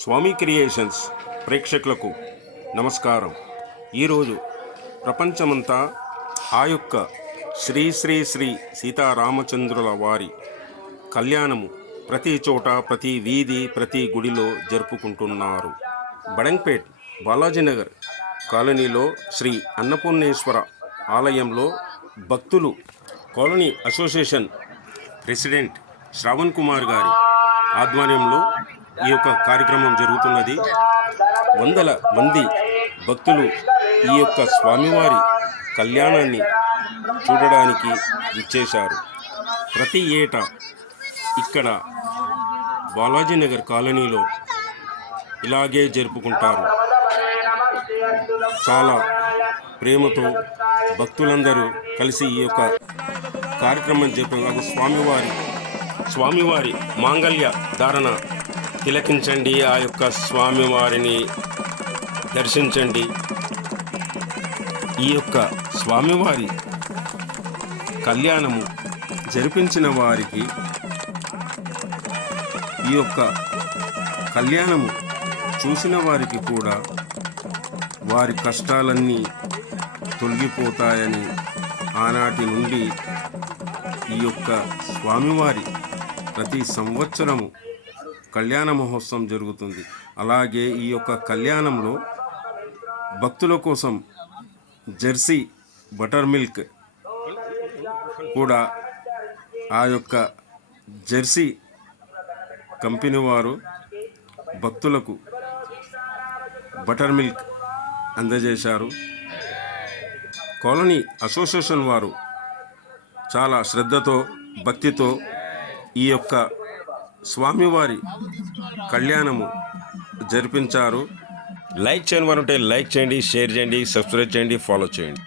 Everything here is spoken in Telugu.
స్వామి క్రియేషన్స్ ప్రేక్షకులకు నమస్కారం. ఈరోజు ప్రపంచమంతా ఆ యొక్క శ్రీ శ్రీ శ్రీ సీతారామచంద్రుల వారి కళ్యాణము ప్రతి చోట, ప్రతి వీధి, ప్రతి గుడిలో జరుపుకుంటున్నారు. బడంగ్పేట్ బాలాజీనగర్ కాలనీలో శ్రీ అన్నపూర్ణేశ్వర ఆలయంలో భక్తులు colony association president Shravan Kumar గారి ఆధ్వర్యంలో ఈ యొక్క కార్యక్రమం జరుగుతున్నది. వందల మంది భక్తులు ఈ యొక్క స్వామివారి కళ్యాణాన్ని చూడడానికి ఇచ్చేశారు. ప్రతి ఏటా ఇక్కడ బాలాజీనగర్ కాలనీలో ఇలాగే జరుపుకుంటారు. చాలా ప్రేమతో భక్తులందరూ కలిసి ఈ యొక్క కార్యక్రమం జరుపుకుంటారు. స్వామివారి మాంగళ్య ధారణ తిలకించండి, ఆ యొక్క స్వామివారిని దర్శించండి. ఈ యొక్క స్వామివారి కళ్యాణము జరిపించిన వారికి ఈ యొక్క కళ్యాణము చూసిన వారికి కూడా వారి కష్టాలన్నీ తొలగిపోతాయని ఆనాటి నుండి ఈ యొక్క స్వామివారి ప్రతి సంవత్సరము కళ్యాణ మహోత్సవం జరుగుతుంది. అలాగే ఈ యొక్క కళ్యాణంలో భక్తుల కోసం జెర్సీ బటర్ మిల్క్ కూడా ఆ యొక్క జెర్సీ కంపెనీ వారు భక్తులకు బటర్ మిల్క్ అందజేశారు. కాలనీ అసోసియేషన్ వారు చాలా శ్రద్ధతో, భక్తితో ఈ యొక్క స్వామివారి కళ్యాణము జరిపించారు. లైక్ చేయని వారు ఉంటే లైక్ చేయండి, షేర్ చేయండి, సబ్స్క్రైబ్ చేయండి, ఫాలో చేయండి.